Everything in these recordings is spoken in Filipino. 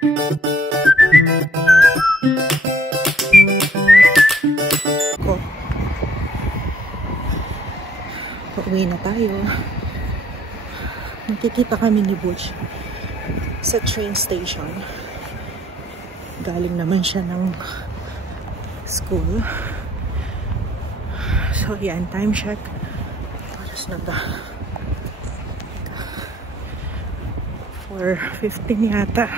Pauwi na tayo. Nakikita kami ni Butch sa train station. Galing naman siya ng school. So yan, time check. Oras na ba? 4:15 yata.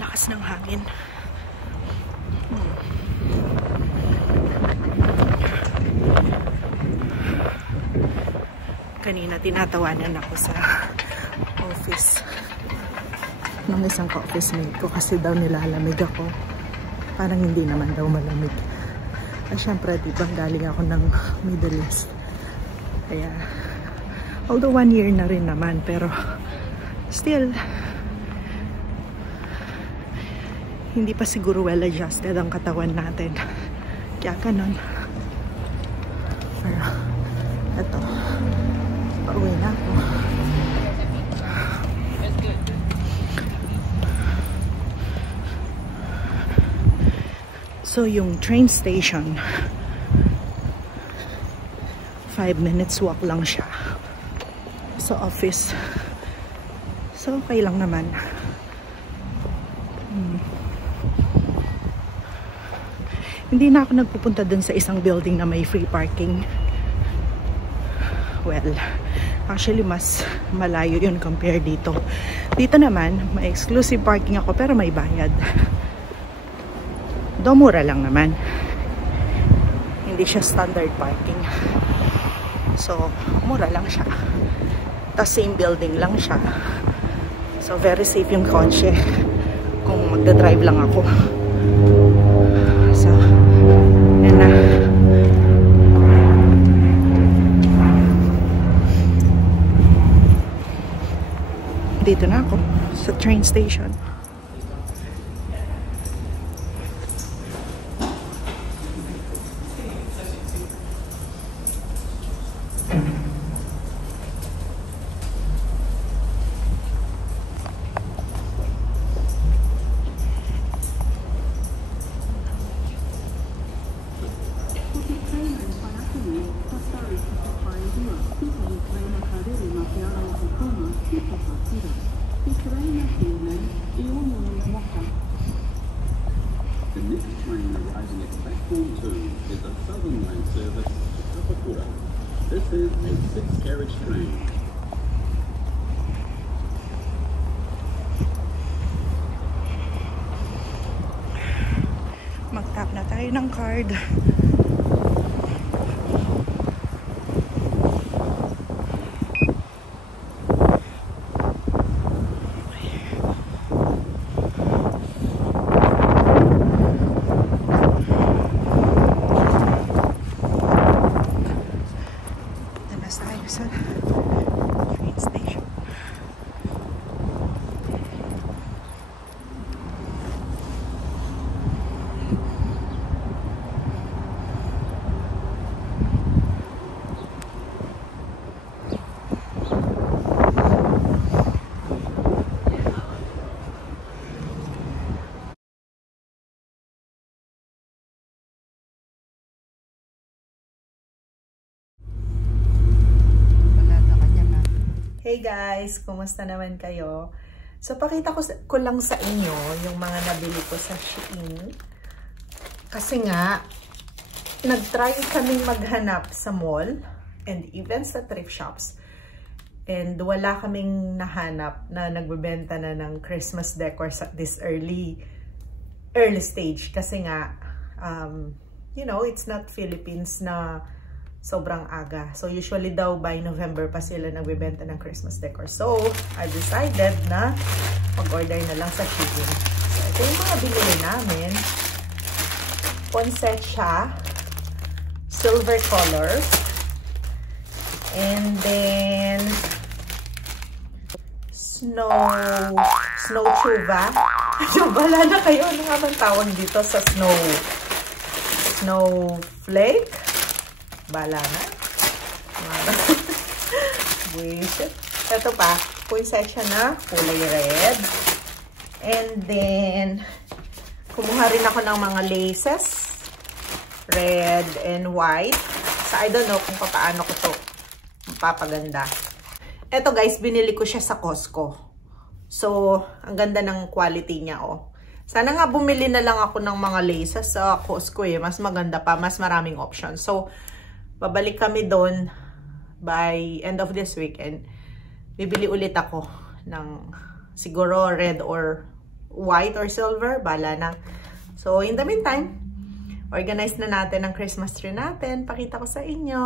Lakas ng hangin. Kanina tinatawanan ako sa office ng isang ka-office mate ko kasi daw nilalamig ako. Parang hindi naman daw malamig. At syempre, diba, galing ako ng Middle East. Kaya, although 1 year na rin naman, pero still, hindi pa siguro well-adjusted ang katawan natin. Kaya ganun. Pero, eto. Pauwi na ako. So, yung train station, 5 minutes walk lang siya sa office. So, okay lang naman. Hindi na ako nagpupunta dun sa isang building na may free parking. Well, actually mas malayo yun compare dito. Dito naman, may exclusive parking ako pero may bayad. Do mura lang naman. Hindi siya standard parking. So, mura lang siya. Tapos same building lang siya. So, very safe yung kotse kung magdadrive lang ako. So, yan na. Dito na ako sa train station. This is a 6-carriage train. Mag-tap na tayo ng card. Sa train station. Hey guys, kumusta naman kayo? So, pakita ko lang sa inyo yung mga nabili ko sa Shein. Kasi nga, nag-try kaming maghanap sa mall and even sa thrift shops. And wala kaming nahanap na nagbebenta na ng Christmas decor sa this early stage. Kasi nga, you know, it's not Philippines na sobrang aga. So, usually daw by November pa sila nagbebenta ng Christmas decor. So, I decided na mag-order na lang sa Shein. So, ito yung mga binili namin. Poinsettia, silver color, and then snow chuva. Wala na kayo. Ano nga bang tawag dito sa snowflake? Bala na. Buisit. Ito pa. poinsettia na kulay red. And then, kumuha rin ako ng mga laces. Red and white. So, I don't know kung paano ko to mapapaganda. Eto guys, binili ko siya sa Costco. So, ang ganda ng quality niya, oh. Sana nga bumili na lang ako ng mga laces sa Costco eh. Mas maganda pa, mas maraming options. So, babalik kami doon by end of this weekend. Bibili ulit ako ng siguro red or white or silver. Bala na. So, in the meantime, organize na natin ang Christmas tree natin. Pakita ko sa inyo.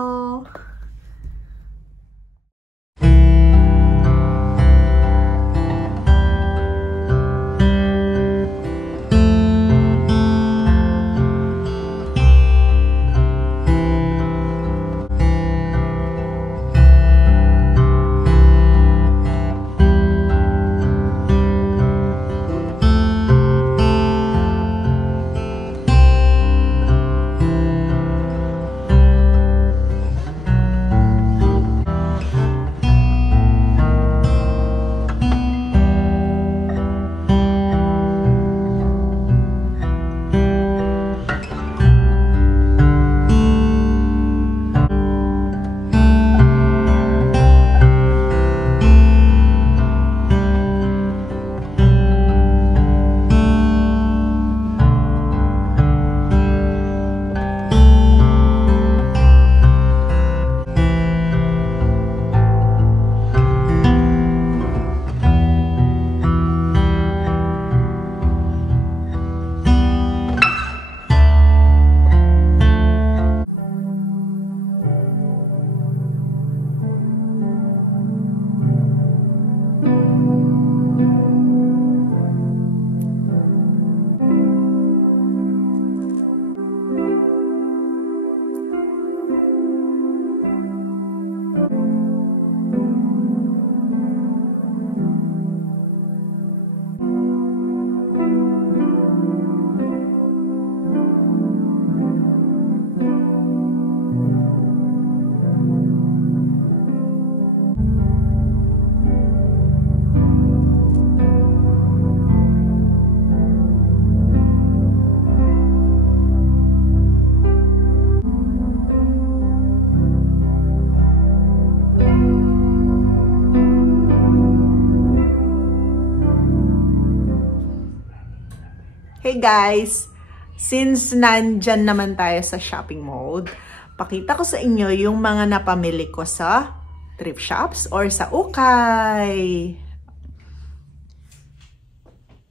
Hey guys, since nandyan naman tayo sa shopping mode, pakita ko sa inyo yung mga napamili ko sa thrift shops or sa ukay.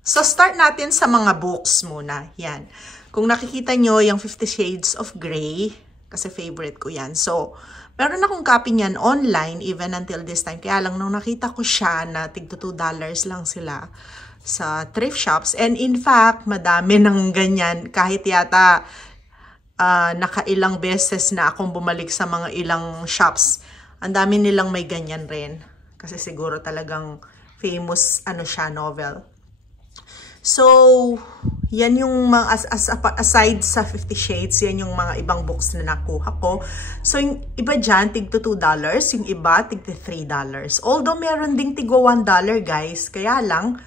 So start natin sa mga books muna. Yan. Kung nakikita nyo yung 50 Shades of Grey, kasi favorite ko yan. So, meron akong copy niyan online even until this time. Kaya lang nung nakita ko siya na tig $2 lang sila sa thrift shops. And in fact, madami ng ganyan. Kahit yata nakailang beses na akong bumalik sa mga ilang shops. Ang dami nilang may ganyan rin. Kasi siguro talagang famous siya, novel. So, yan yung mga, aside sa 50 Shades, yan yung mga ibang books na nakuha ko. So, yung iba dyan, tig $2. Yung iba, tig $3. Although, meron ding tig $1, guys. Kaya lang,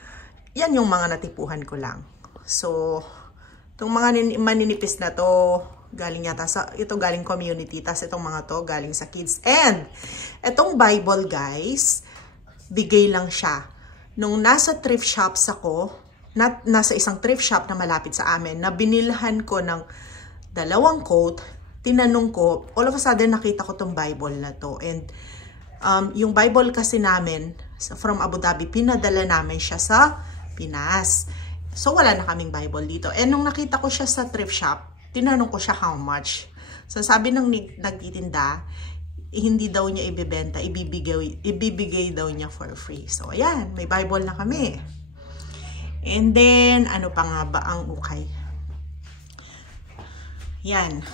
yan yung mga natipuhan ko lang. So, itong mga maninipis na to, galing yata sa, ito galing community. Tapos itong mga to, galing sa kids. And, itong Bible, guys, bigay lang siya. Nung nasa thrift shops ako, nasa isang thrift shop na malapit sa amin, na binilhan ko ng 2 coat, tinanong ko, all of a sudden nakita ko tong Bible na to. And yung Bible kasi namin, from Abu Dhabi, pinadala namin siya sa Pinas. So wala na kaming Bible dito. And nung nakita ko siya sa thrift shop, tinanong ko siya how much. So sabi ng nagtitinda, hindi daw niya ibebenta, ibibigay daw niya for free. So ayan, may Bible na kami. And then, ano pa nga ba ang ukay? Yan.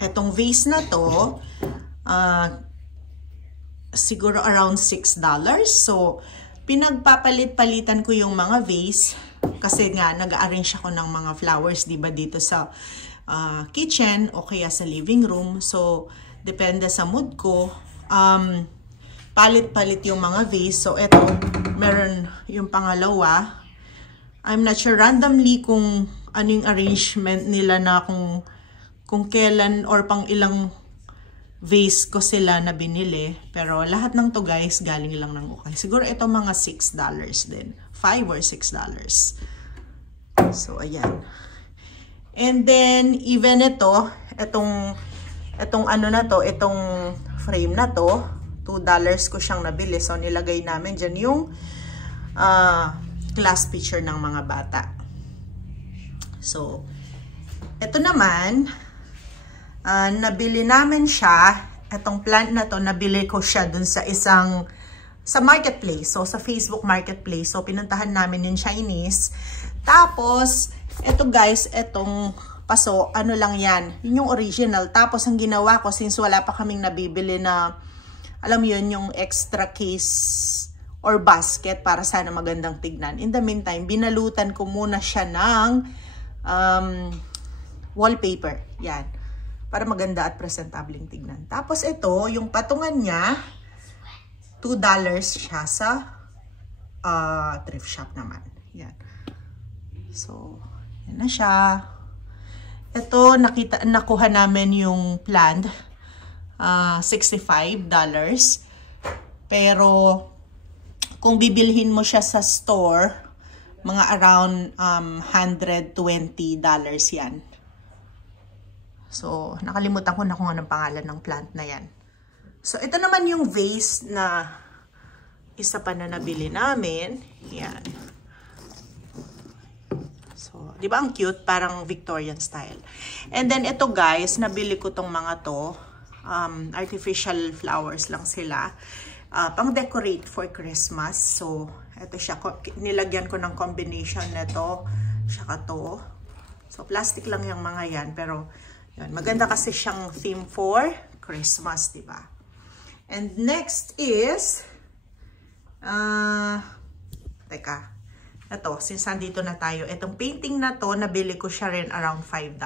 Etong vase na to, siguro around $6. So, pinagpapalit-palitan ko yung mga vase kasi nga nag-arrange ako ng mga flowers, diba, dito sa kitchen o kaya sa living room. So, depende sa mood ko. Palit-palit yung mga vase. So, eto, meron yung pangalawa. I'm not sure randomly kung ano yung arrangement nila na kung kailan or pang ilang vase ko sila na binili. Pero lahat ng to guys, galing lang ng ukay. Siguro ito mga $6 din. $5 or $6. So, ayan. And then, even itong ano na to, itong frame na to, $2 ko siyang nabili. So, nilagay namin dyan yung class picture ng mga bata. So, ito naman, nabili namin siya, itong plant na to, nabili ko siya dun sa sa marketplace. So, sa Facebook marketplace. So, pinuntahan namin yung Chinese. Tapos, ito guys, itong paso, ano lang yan. Yun yung original. Tapos, ang ginawa ko, since wala pa kaming nabibili na, alam yun, yung extra case or basket para sana magandang tignan. In the meantime, binalutan ko muna siya ng wallpaper. Yan. Para maganda at presentableng tignan. Tapos, ito, yung patungan niya, $2 siya sa thrift shop naman. Yan. So, yan na siya. Ito, nakuha namin yung plant. $65. Pero, kung bibilhin mo siya sa store, mga around $120 yan. So, nakalimutan ko na kung anong pangalan ng plant na yan. So, ito naman yung vase na isa pa na nabili namin. Yan. So, di ba ang cute? Parang Victorian style. And then, ito guys, nabili ko tong mga to. Artificial flowers lang sila. Pang-decorate for Christmas. So, ito siya. Nilagyan ko ng combination nito. Saka to. So, plastic lang yung mga yan. Pero, yun, maganda kasi siyang theme for Christmas, di ba? And next is, teka, ito, since nandito na tayo, itong painting na to, nabili ko siya rin around $5.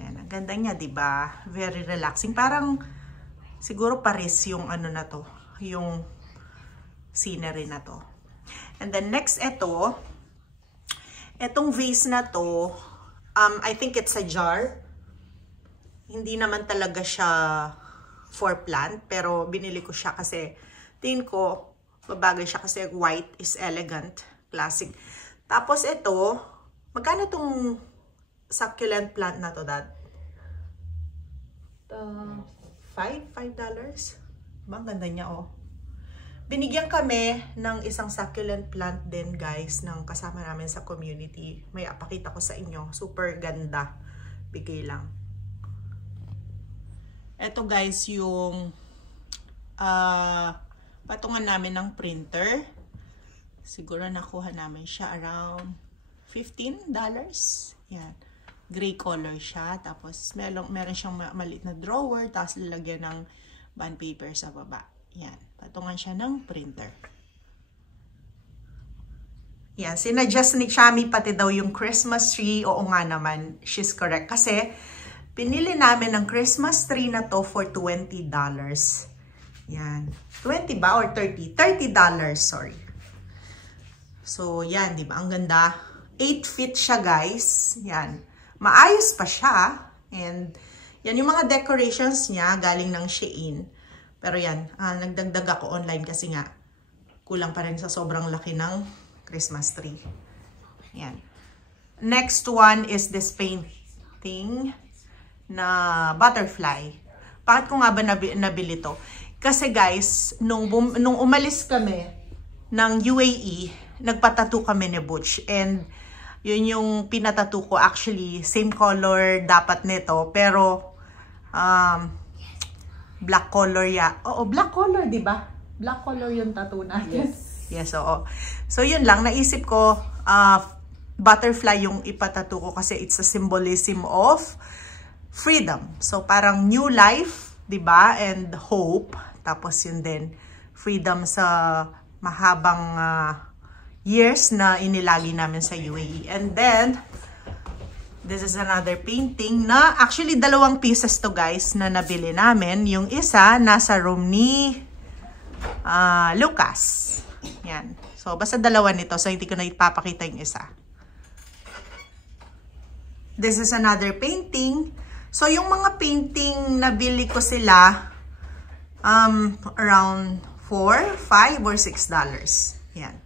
Ayan, ang ganda niya, di ba? Very relaxing. Parang, siguro pares yung ano na to, yung scenery na to. And then next, itong vase na to, I think it's a jar. Hindi naman talaga siya for plant, pero binili ko siya kasi tingin ko babagay siya kasi white is elegant, classic. Tapos ito, magkano tong succulent plant na to, Dad? $5? Ang ganda niya, oh. Binigyan kami ng isang succulent plant din, guys, ng kasama namin sa community. May apakita ko sa inyo. Super ganda. Bigay lang. Ito guys, yung patungan namin ng printer. Siguro nakuha namin siya around $15. Yan. Gray color siya. Tapos meron siyang maliit na drawer. Tapos lalagyan ng bond paper sa baba. Yan. Patungan siya ng printer. Yan. Sinadjust ni Chami pati daw yung Christmas tree. Oo nga naman. She's correct. Kasi pinili namin ng Christmas tree na to for $20. Yan. 20 ba or 30? $30, sorry. So, yan, di ba? Ang ganda. 8 feet siya, guys. Yan. Maayos pa siya. And, yan yung mga decorations niya galing ng Shein. Pero yan, nagdagdag ako online kasi nga, kulang pa rin sa sobrang laki ng Christmas tree. Yan. Next one is this painting na butterfly. Bakit ko nga ba nabili to? Kasi guys, nung umalis kami ng UAE, nagpatattoo kami ni Butch. And yun yung pinatattoo ko. Actually, same color dapat nito. Pero, black color ya. Oo, black color, di ba? Black color yung tattoo natin. Yes, oo. So, yun lang. Naisip ko, butterfly yung ipatattoo ko kasi it's a symbolism of freedom. So, parang new life, diba? And hope. Tapos yun din, freedom sa mahabang years na inilagi namin sa UAE. And then, this is another painting na, actually, 2 pieces to guys na nabili namin. Yung isa, nasa room ni Lucas. Yan. So, basta dalawa nito. So, hindi ko na ipapakita yung isa. This is another painting. So, yung mga painting, nabili ko sila around $4, $5, or $6. Yan.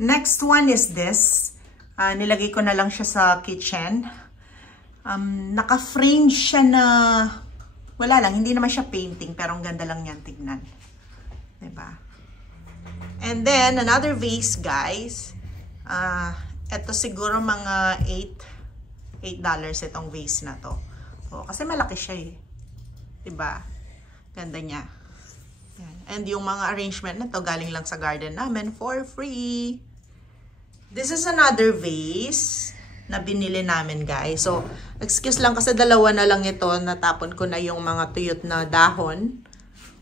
Next one is this. Nilagay ko na lang siya sa kitchen. Naka-frame siya na, wala lang, hindi naman siya painting, pero ang ganda lang niyan tignan. Diba? And then, another vase, guys. Ito siguro mga $8 itong vase na to. So, kasi malaki siya eh. Diba? Ganda niya. Yan. And yung mga arrangement na to, galing lang sa garden namin for free. This is another vase na binili namin, guys. So, excuse lang kasi dalawa na lang ito. Natapon ko na yung mga tuyot na dahon.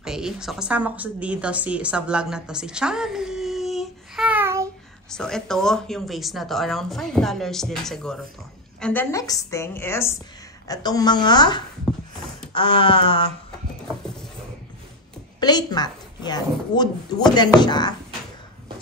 Okay? So, kasama ko dito sa vlog na to si Chami. Hi! So, ito, yung vase na to. Around $5 din siguro to. And then, next thing is, itong mga plate mat. Yan. Wooden siya.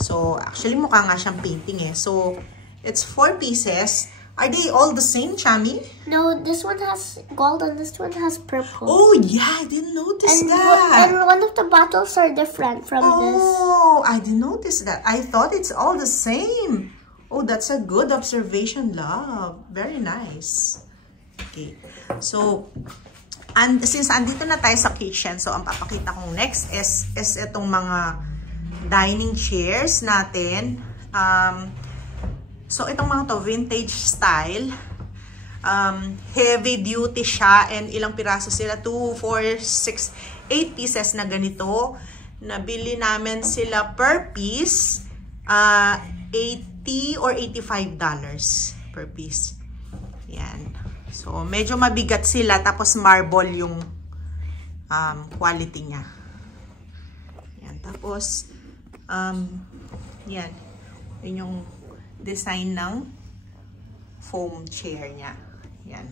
So, actually, mukha nga siyang painting eh. So, it's 4 pieces. Are they all the same, Chami? No, this one has gold and this one has purple. Oh, yeah. I didn't notice that. And one of the bottles are different from this. Oh, I didn't notice that. I thought it's all the same. Oh, that's a good observation, love. Very nice. Okay. So, and since andito na tayo sa kitchen, so ang papakita kong next is itong mga dining chairs natin. So, itong mga to, vintage style. Heavy duty siya. And ilang piraso sila? 2, 4, 6, 8 pieces na ganito. Nabili namin sila per piece. $80 or $85 per piece. Yan. So, medyo mabigat sila. Tapos marble yung quality niya. Yan. Tapos, yan. Yun yung design ng foam chair niya. Yan.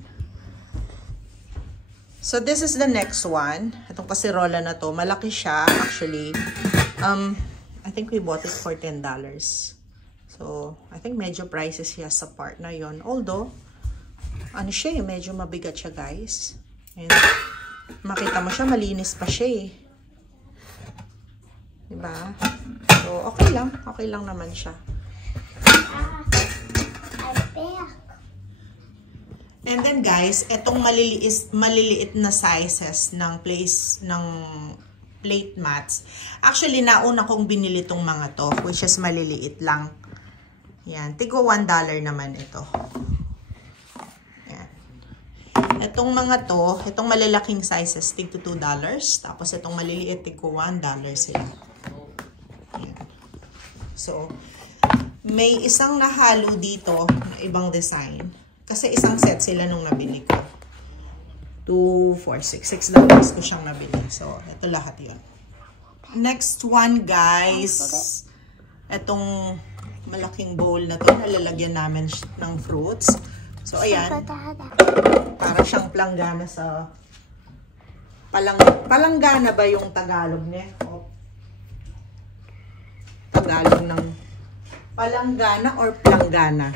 So, this is the next one. Itong kasirola na to. Malaki siya, actually. I think we bought it for $10. So, I think medyo prices siya sa part na yon. Although, ano siya eh, medyo mabigat siya, guys. And, makita mo siya, malinis pa siya eh. Diba? So, okay lang. Okay lang naman siya. And then, guys, itong maliliit na sizes ng plate mats. Actually, nauna kong binili itong mga to, which is maliliit lang. Yan. Tigo $1 naman ito. Yan. Itong mga to, itong malalaking sizes, tig $2. Tapos itong maliliit, tigo $1 sila. Yan. So, may isang nahalo dito na ibang design. Kasi isang set sila nung nabili ko. $2, $4, $6 ko siyang nabili. So, ito lahat yun. Next one, guys. Itong malaking bowl na to, nalalagyan namin ng fruits. So, ayan. Para siyang planggana sa... Palanggana ba yung Tagalog niya? O, Tagalog ng... Palanggana or planggana?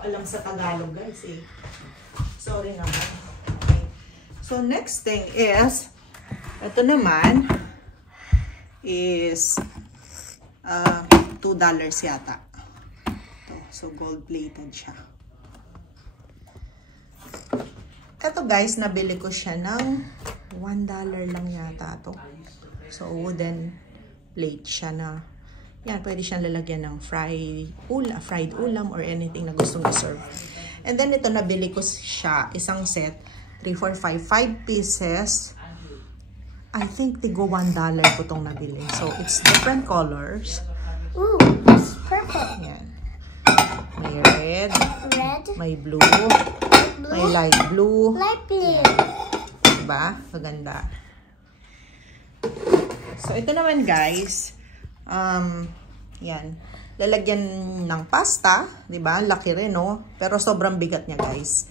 Alam sa Tagalog, guys eh. Sorry naman. Okay. So, next thing is, ito naman is $2 yata. Ito. So, gold-plated siya. Ito, guys, nabili ko siya ng $1 lang yata ito. So, wooden plate siya na yan, pwede siyang lalagyan ng fried ulam or anything na gustong i-serve. And then, ito, nabili ko siya, isang set, 3, 4, 5 pieces. I think, tigo $1 ko itong nabili. So, it's different colors. Ooh, that's perfect. Yan. May red. May blue. May light blue. Light blue. Diba? Maganda. So, ito naman, guys. Yan. Lalagyan ng pasta, 'di ba? Laki rin, no? Pero sobrang bigat niya, guys.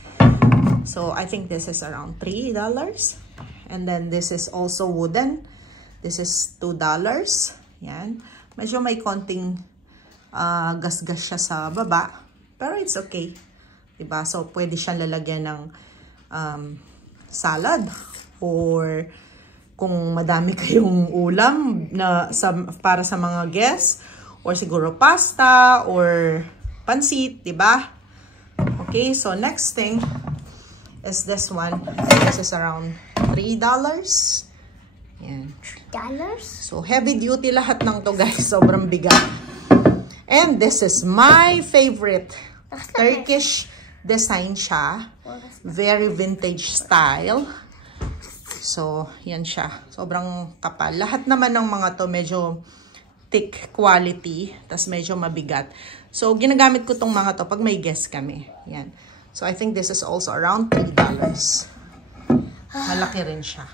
So, I think this is around $3. And then this is also wooden. This is $2. Yan. Medyo may konting gasgas siya sa baba. Pero it's okay. Diba? So, pwede siyang lalagyan ng salad. Or kung madami kayong ulam na para sa mga guests. Or siguro pasta or pansit. Diba? Okay, so next thing is this one. This is around $3. Yan. $3? So, heavy duty lahat ng to, guys. Sobrang bigat. And this is my favorite. Turkish design siya. Very vintage style. So, yan siya. Sobrang kapal. Lahat naman ng mga to medyo thick quality. Tas medyo mabigat. So, ginagamit ko tong mga to pag may guest kami. Yan. So, I think this is also around $3. Malaki rin siya.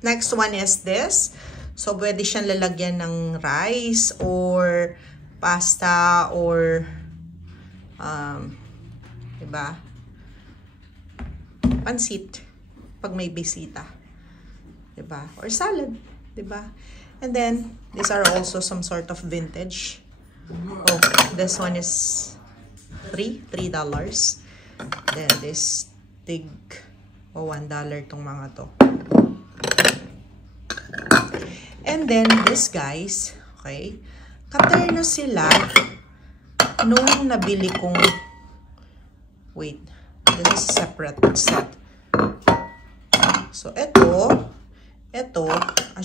Next one is this. So, pwede siyang lalagyan ng rice or pasta or diba? Pansit pag may bisita. Diba? Or salad. Diba? And then, these are also some sort of vintage. Oh, this one is $3. Then, this big $1 tong mga to. And then, this guys, okay, katerno sila nung nabili kong, wait, this is separate set. So, ito, at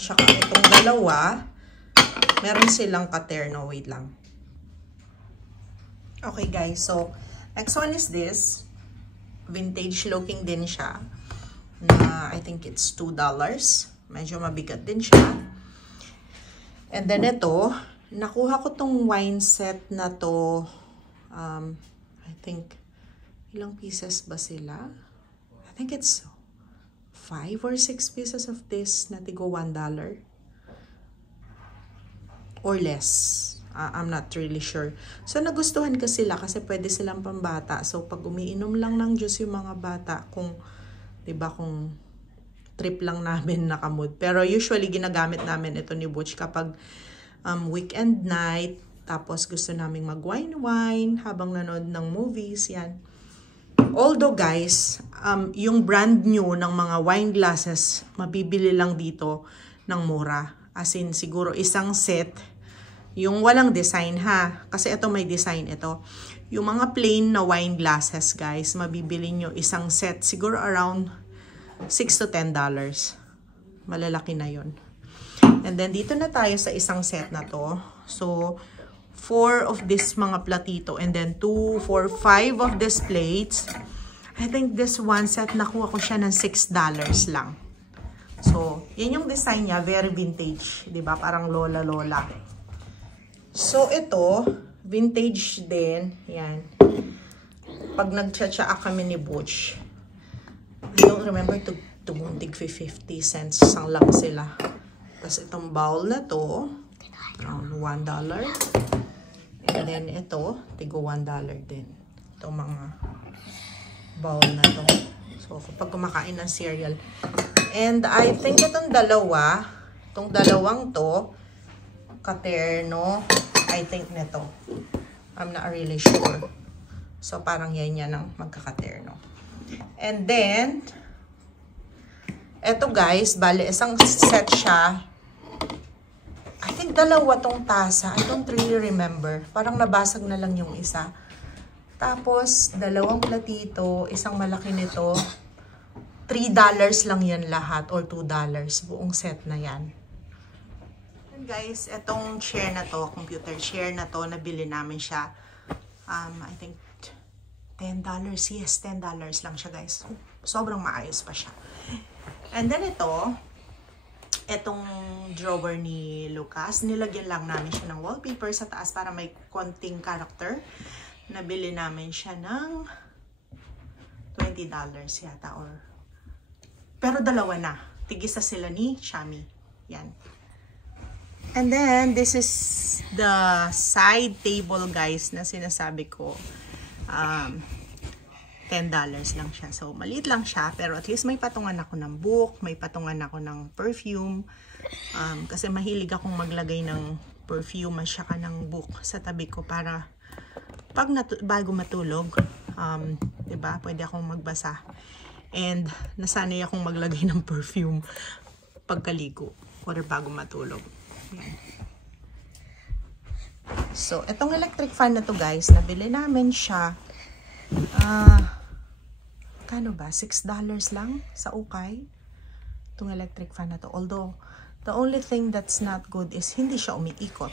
saka itong dalawa, meron silang katerno, wait lang. Okay guys, so, next one is this, vintage looking din siya, na I think it's $2. Medyo mabigat din siya. And then ito, nakuha ko tong wine set na to, I think, ilang pieces ba sila? I think it's 5 or 6 pieces of this na tigo $1. Or less. I'm not really sure. So, nagustuhan ko sila kasi pwede silang pambata. So, pag umiinom lang ng juice yung mga bata, kung, diba, kung trip lang namin nakamod. Pero usually, ginagamit namin ito ni Butch kapag weekend night, tapos gusto naming mag-wine-wine habang nanood ng movies, yan. Although guys, yung brand new ng mga wine glasses, mabibili lang dito ng mura. As in, siguro isang set, yung walang design ha. Kasi ito may design ito. Yung mga plain na wine glasses guys, mabibili nyo isang set, siguro around $6 to $10. Malalaki na yun. And then, dito na tayo sa isang set na to. So, 4 of this mga platito and then 2, 4, 5 of these plates. I think this one set, nakuha ko siya ng $6 lang. So, yan yung design niya. Very vintage. Diba? Parang lola-lola. So, ito, vintage din. Yan. Pag nag-cha-cha kami ni Butch, I don't remember to tig 50 cents sang lang sila. Tapos itong bowl na to, around $1. And then ito, tigo $1 din. Itong mga bowl na to. So, kapag kumakain ng cereal. And I think itong dalawang to, katerno, I think nito. I'm not really sure. So, parang yan ang magkakaterno. And then, eto guys, bale, isang set siya. I think dalawa tong tasa. I don't really remember. Parang nabasag na lang yung isa. Tapos, dalawang platito, isang malaki nito. $3 lang yan lahat or $2. Buong set na yan. And guys, etong chair na to, computer chair na to, nabili namin siya. I think $10. Yes, $10 lang siya guys. Sobrang maayos pa siya. And then itong drawer ni Lucas, nilagyan lang namin siya ng wallpaper sa taas para may konting character. Nabili namin siya ng $20 yata or... Pero dalawa na. Tigisa sila ni Shami. Yan. And then, this is the side table guys na sinasabi ko. $10 lang siya. So, maliit lang siya. Pero at least may patungan ako ng book. May patungan ako ng perfume. Kasi mahilig akong maglagay ng perfume at saka ng book sa tabi ko para pag bago matulog, diba? Pwede akong magbasa. And nasanay akong maglagay ng perfume pagkaligo or bago matulog. Yan. So, itong electric fan na to guys, nabili namin siya. Kano ba? $6 lang sa ukay. Itong electric fan na to. Although, the only thing that's not good is hindi siya umiikot.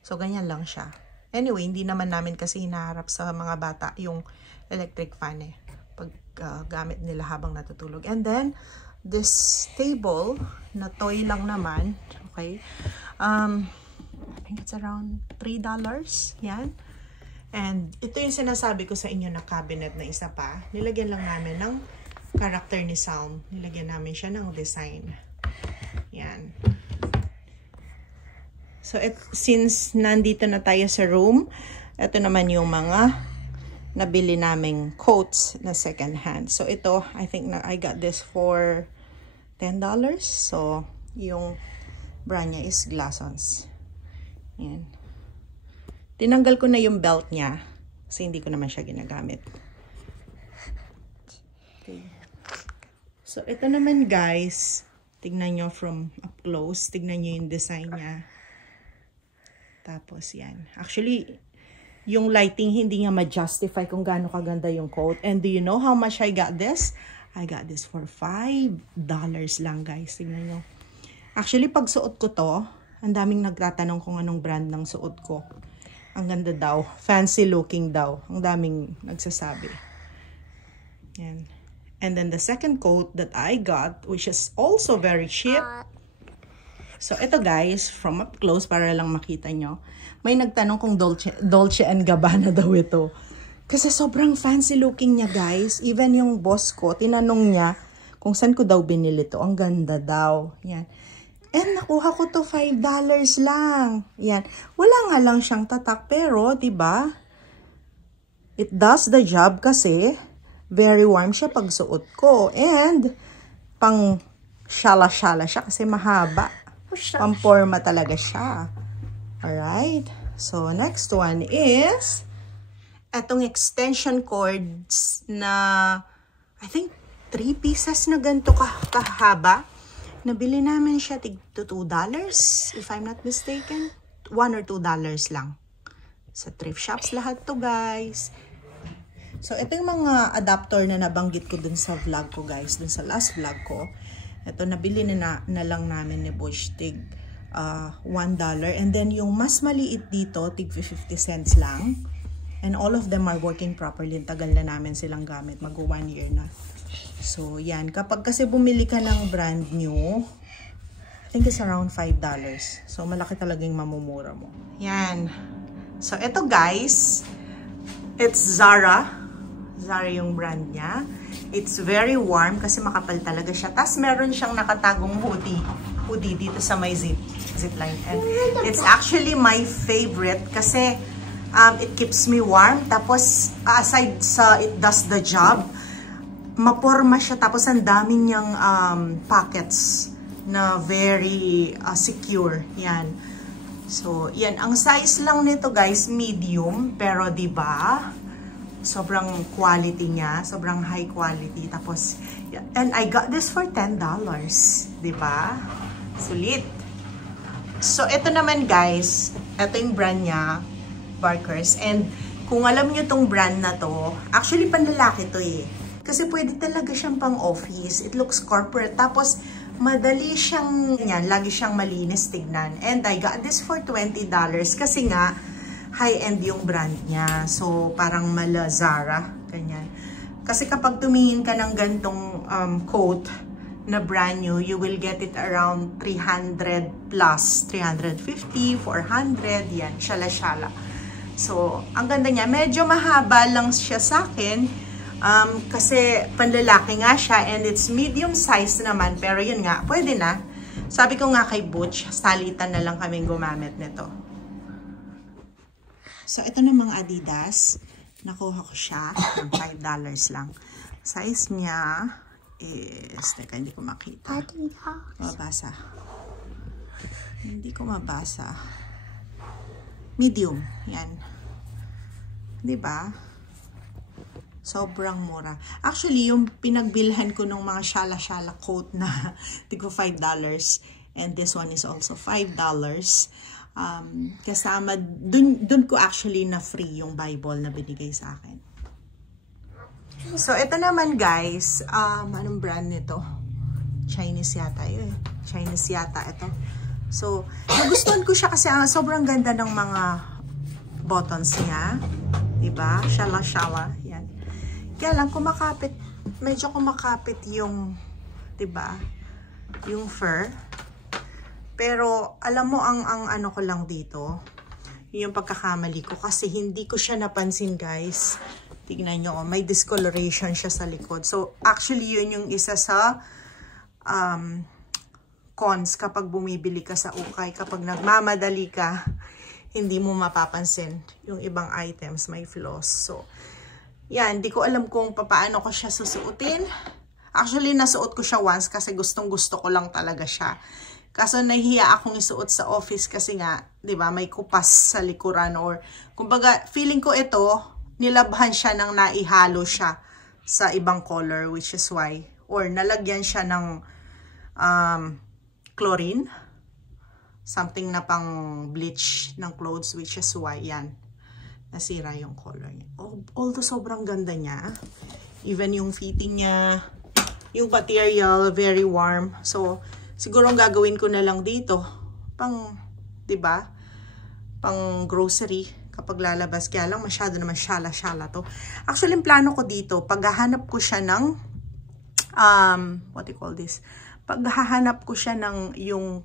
So, ganyan lang siya. Anyway, hindi naman namin kasi hinaharap sa mga bata yung electric fan eh. Pag gamit nila habang natutulog. And then, this table, na toy lang naman. Okay. I think it's around $3. Yan. And ito yung sinasabi ko sa inyo na cabinet na isa pa. Nilagyan lang namin ng character ni Salm. Nilagyan namin siya ng design. Yan. So, since nandito na tayo sa room, ito naman yung mga nabili naming coats na second hand. So, ito, I think na I got this for $10. So, yung brand niya is Glassons. Yan. Tinanggal ko na yung belt niya kasi hindi ko naman siya ginagamit. Okay. So, ito naman guys, tignan nyo from up close. Tignan nyo yung design niya. Tapos yan. Actually, yung lighting hindi nga ma-justify kung gaano kaganda yung coat. And do you know how much I got this? I got this for $5 lang guys. Tignan nyo. Actually, pag suot ko to, ang daming nagtatanong kung anong brand ng suot ko. Ang ganda daw. Fancy looking daw. Ang daming nagsasabi. Yan. And then the second coat that I got, which is also very cheap. So, ito guys, from up close, para lang makita nyo. May nagtanong kung Dolce & Gabbana daw ito. Kasi sobrang fancy looking niya guys. Even yung boss ko, tinanong niya kung saan ko daw binili to. Ang ganda daw. Yan. And nakuha ko to $5 lang. Yan. Wala nga lang siyang tatak pero, 'di ba? It does the job kasi very warm siya pag suot ko and pang shala-shala siya kasi mahaba. Pamporma talaga siya. Alright? So, next one is etong extension cords na I think 3 pieces na ganito kahaba. Nabili namin siya tig $2 if I'm not mistaken. $1 or $2 lang. Sa thrift shops lahat to guys. So ito yung mga adapter na nabanggit ko dun sa vlog ko guys. Dun sa last vlog ko. Ito nabili na lang namin ni Bush tig $1. And then yung mas maliit dito tig 50 cents lang. And all of them are working properly. Tagal na namin silang gamit. Mag 1 year na. So, yan. Kapag kasi bumili ka ng brand new, I think it's around $5. So, malaki talagang mamumura mo. Yan. So, ito guys, it's Zara. Zara yung brand niya. It's very warm kasi makapal talaga siya. Tapos, meron siyang nakatagong hoodie dito sa may zipline. And it's actually my favorite kasi it keeps me warm. Tapos, aside sa it does the job, maporma siya, tapos ang dami niyang pockets na very secure. Yan. So, yan. Ang size lang nito guys, medium. Pero, diba, sobrang quality niya. Sobrang high quality. Tapos, and I got this for $10. Diba? Sulit. So, ito naman guys, ito yung brand niya, Barkers. And, kung alam niyo tong brand na to, actually, panlalaki to eh. Kasi pwede talaga siyang pang office. It looks corporate. Tapos, madali siyang, yan, lagi siyang malinis tignan. And I got this for $20 kasi nga, high-end yung brand niya. So, parang mala Zara. Ganyan. Kasi kapag tumingin ka ng gantong coat na brand new, you will get it around 300 plus. 350, 400, yan. Shala-shala. So, ang ganda niya. Medyo mahaba lang siya sa akin. Kasi panlalaki nga siya and it's medium size naman, pero yun nga, pwede na. Sabi ko nga kay Butch, salitan na lang kaming gumamit nito. So, ito na mga Adidas. Nakuha ko siya ng $5 lang. Size niya is, teka, hindi ko makita. Mabasa. Hindi ko mabasa. Medium. Yan. Diba? Sobrang mura. Actually, yung pinagbilhan ko ng mga shala-shala coat na tigpo $5. And this one is also $5. Kasama, dun ko actually na free yung Bible na binigay sa akin. So, ito naman guys, anong brand nito? Chinese yata yun. Chinese yata ito. So, nagustuhan ko siya kasi sobrang ganda ng mga buttons niya. Diba? Shala-shala. Yan. Kaya lang, kumakapit, medyo kumakapit yung, diba? Yung fur. Pero, alam mo, ang ano ko lang dito, yung pagkakamali ko, kasi hindi ko siya napansin, guys. Tignan nyo, may discoloration siya sa likod. So, actually, yun yung isa sa cons kapag bumibili ka sa ukay. Kapag nagmamadali ka, hindi mo mapapansin yung ibang items, may flaws. So, yan, hindi ko alam kung paano ko siya susuotin. Actually, nasuot ko siya once kasi gustong-gusto ko lang talaga siya. Kaso nahihiya akong isuot sa office kasi nga, 'di ba, may kupas sa likuran or kumbaga feeling ko ito nilabhan siya ng naihalo siya sa ibang color, which is why, or nalagyan siya ng chlorine, something na pang bleach ng clothes, which is why yan nasira yung color niya. Although sobrang ganda niya, even yung fitting niya, yung material very warm. So siguro ang gagawin ko na lang dito, pang, 'di ba? Pang grocery kapag lalabas. Kaya lang masyado naman shala-shala to. Actually, yung plano ko dito, paghahanap ko siya ng what do you call this? Paghahanap ko siya ng yung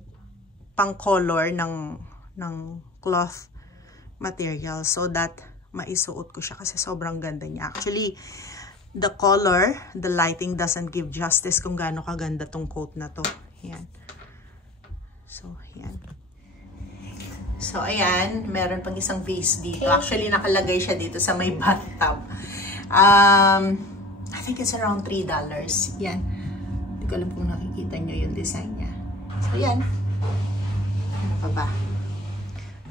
pang color ng cloth material so that maisuot ko siya kasi sobrang ganda niya. Actually, the color, the lighting doesn't give justice kung gaano kaganda tong coat na to. Yan. So, yan. So, ayan. Meron pang isang vase dito. Actually, nakalagay siya dito sa may bathtub. I think it's around $3. Yan. Hindi ko alam kung nakikita nyo yung design niya. So, yan. Ano pa ba?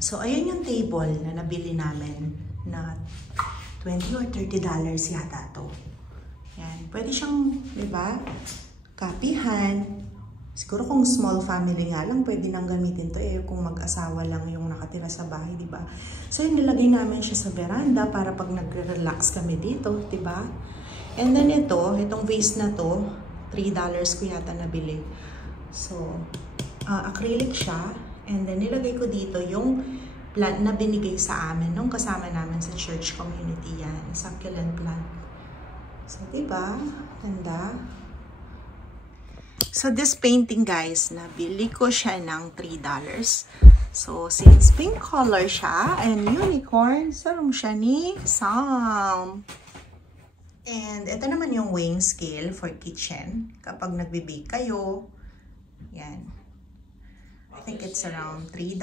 So, ayan yung table na nabili namin na $20 or $30 yata to. Yan. Pwede siyang, diba, kapihan. Siguro kung small family nga lang, pwede nang gamitin to kung mag-asawa lang yung nakatira sa bahay, di ba? So, yun, nilagay namin siya sa veranda para pag nagre-relax kami dito, di ba? And then itong vase na to, $3 ko yata nabili. So, acrylic siya. And then, nilagay ko dito yung plant na binigay sa amin nung kasama namin sa church community yan. Succulent plant. So, di ba? Ganda. So, this painting, guys, nabili ko siya ng $3. So, since pink color siya and unicorn, sarong siya ni Sam. And, ito naman yung weighing scale for kitchen. Kapag nagbe-bake kayo, yan. I think it's around $3.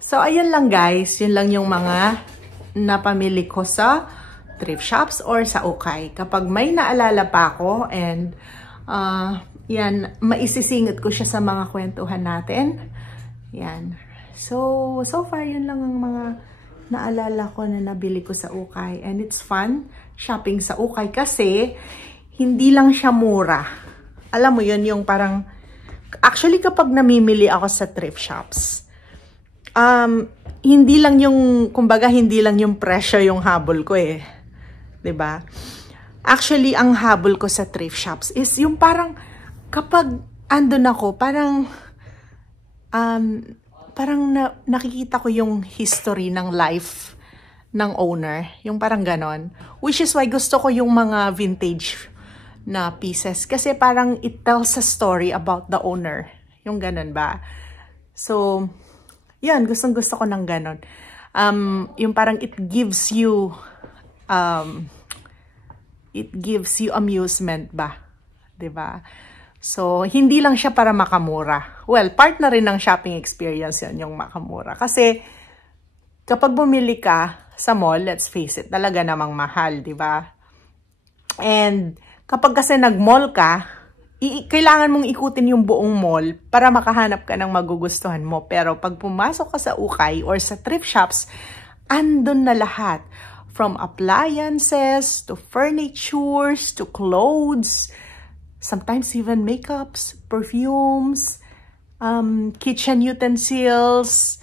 So, ayan lang, guys. Yun lang yung mga napamili ko sa thrift shops or sa ukay. Kapag may naalala pa ako and yan, maisisingit ko siya sa mga kwentuhan natin. Yan. So far, yun lang ang mga naalala ko na nabili ko sa ukay. And it's fun shopping sa ukay kasi hindi lang siya mura. Alam mo yun, yung parang, actually kapag namimili ako sa thrift shops, hindi lang yung, kumbaga hindi lang yung presyo yung habol ko 'di ba? Actually, ang habol ko sa thrift shops is yung parang kapag andun ako, parang nakikita ko yung history ng life ng owner, yung parang ganon. Which is why gusto ko yung mga vintage na pieces kasi parang it tells a story about the owner. Yung ganon ba? So, yan, gustong-gusto ko ng ganon. Yung parang it gives you amusement ba? 'Di ba? So, hindi lang siya para makamura. Well, part na rin ng shopping experience yun, yung makamura. Kasi, kapag bumili ka sa mall, let's face it, talaga namang mahal, di ba? And, kapag kasi nag-mall ka, kailangan mong ikutin yung buong mall para makahanap ka ng magugustuhan mo. Pero, pag pumasok ka sa ukay or sa thrift shops, andun na lahat. From appliances, to furnitures, to clothes, sometimes even makeups, perfumes, kitchen utensils,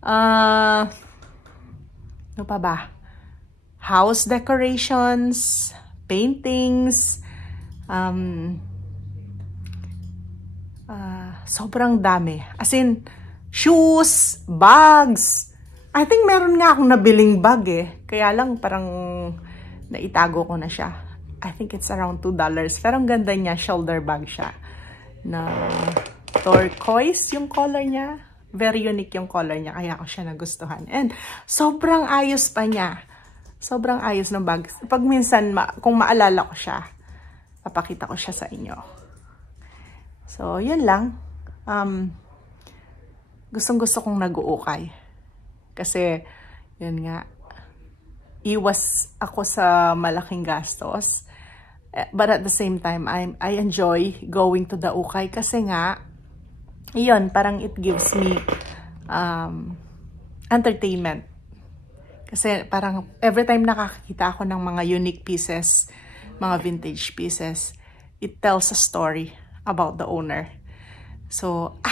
ano pa ba? House decorations, paintings, sobrang dami. As in, shoes, bags. I think meron nga akong nabiling bag eh. Kaya lang parang naitago ko na siya. I think it's around $2. Pero ang ganda niya, shoulder bag siya. Na turquoise yung color niya. Very unique yung color niya. Kaya ako siya nagustuhan. And sobrang ayos pa niya. Sobrang ayos ng bag. Pag minsan, kung maalala ko siya, papakita ko siya sa inyo. So, yun lang. Gustong-gusto kong nag-uukay. Kasi, yun nga, iwas ako sa malaking gastos. But at the same time, I enjoy going to the ukay kasi nga, yun, parang it gives me entertainment. Kasi parang every time nakakita ako ng mga unique pieces, mga vintage pieces, it tells a story about the owner. So,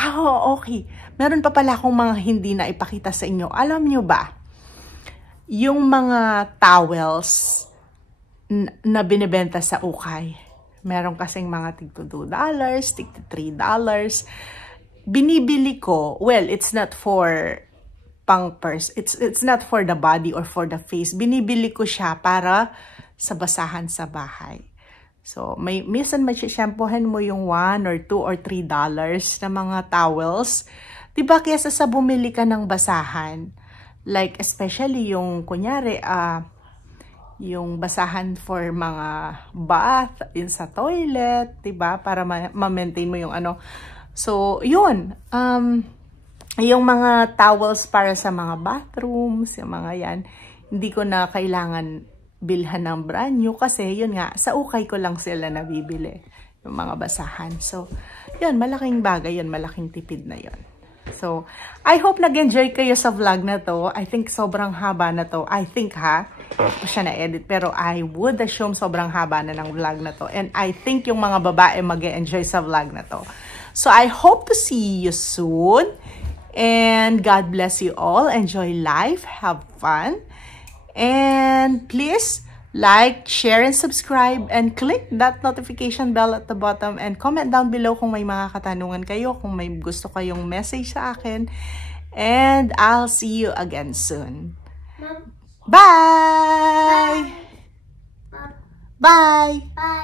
okay. Meron pa pala akong mga hindi na ipakita sa inyo. Alam nyo ba, yung mga towels na binibenta sa ukay. Meron kasing mga tig-$2, tig-$3. Binibili ko, well, it's not for pang purse. It's not for the body or for the face. Binibili ko siya para sa basahan sa bahay. So, minsan shampoohan mo yung $1 or $2 or $3 na mga towels. Diba, kesa sa bumili ka ng basahan, like especially yung, kunyari, yung basahan for mga bath, in sa toilet, diba? Para ma-maintain mo yung ano. So, yun. Yung mga towels para sa mga bathrooms, yung mga yan, hindi ko na kailangan bilhan ng brand new kasi yun nga, sa ukay ko lang sila nabibili, yung mga basahan. So, yun, malaking bagay yun, malaking tipid na yun. So, I hope nag-enjoy kayo sa vlog na to. I think sobrang haba na to. I think hindi ko siya na-edit. Pero I would assume sobrang haba na ng vlog na to. And I think yung mga babae mag-enjoy sa vlog na to. So, I hope to see you soon. And God bless you all. Enjoy life. Have fun. And please, like, share, and subscribe, and click that notification bell at the bottom, and comment down below kung may mga katanungan kayo, kung may gusto kayong message sa akin, and I'll see you again soon. Mom. Bye! Mom. Bye! Bye.